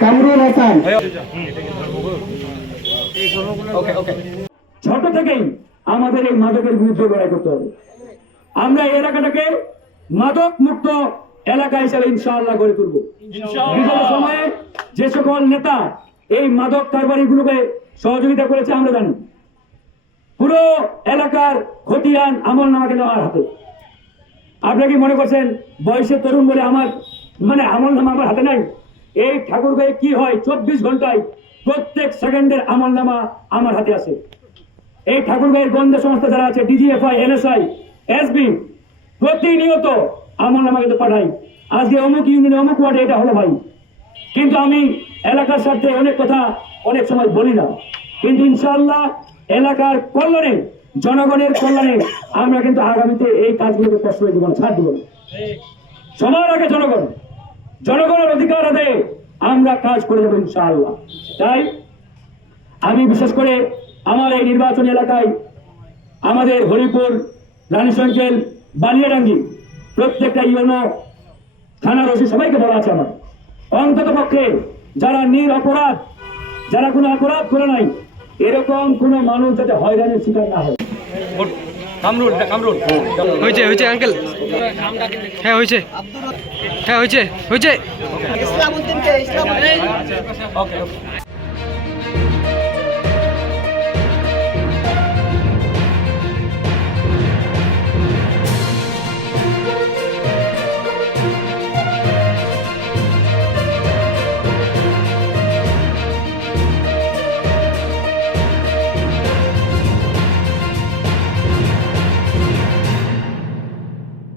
কামরুল হাসান। ছোট থেকেই আমাদের এই মাদকের বিরুদ্ধে লড়াই করতে হবে। আমরা এই এলাকাটাকে মাদক মুক্ত এলাকা হিসেবে ইনশাআল্লাহ গড়ে তুলব। বিগত সময়ে যে সকল নেতা এই মাদক কারবারিগুলোকে সহযোগিতা করেছে আমরা জানি। পুরো এলাকার খতিয়ান আমল নামাকে দেওয়ার হাতে। আপনি কি মনে করছেন বয়সের তরুণ বলে আমার মানে আমল নামা আমার হাতে নাই? এই ঠাকুর গায়ে কি হয়? চব্বিশ ঘন্টায় প্রত্যেক সেকেন্ডের আমল নামা আমার হাতে আছে। এই ঠাকুরগাঁয়ের গোয়েন্দা সংস্থা যারা আছে ডিজিএফআই এনএসআই এসবি প্রতিনিয়ত আমল নামা কিন্তু পাঠাই। আজকে অমুক ইউনিয়নে অমুক ওয়ার্ডে এটা হলো ভাই। কিন্তু আমি এলাকার স্বার্থে অনেক কথা অনেক সময় বলি না। কিন্তু ইনশাআল্লাহ এলাকার কল্যাণে, জনগণের কল্যাণে আমরা কিন্তু আগামীতে এই কাজগুলোকে প্রশ্রয় দিব না, ছাড় দিব সবার আগে জনগণ। জনগণের অধিকার আদায়ে আমরা কাজ করে যাব ইনশাআল্লাহ। তাই আমি বিশেষ করে আমার এই নির্বাচনী এলাকায় আমাদের হরিপুর রানী রানীশঙ্কেল বালিয়াডাঙ্গি প্রত্যেকটা ইউনো থানার ওসি সবাইকে বলা আছে আমার। অন্তত পক্ষে যারা নির অপরাধ যারা কোনো অপরাধ করে নাই এরকম কোনো মানুষ যাতে হয়রানির শিকার না হয়। কামরুল কামরুল। হয়েছে হয়েছে আঙ্কেল। হ্যাঁ হয়েছে হ্যাঁ হয়েছে হয়েছে। ওকে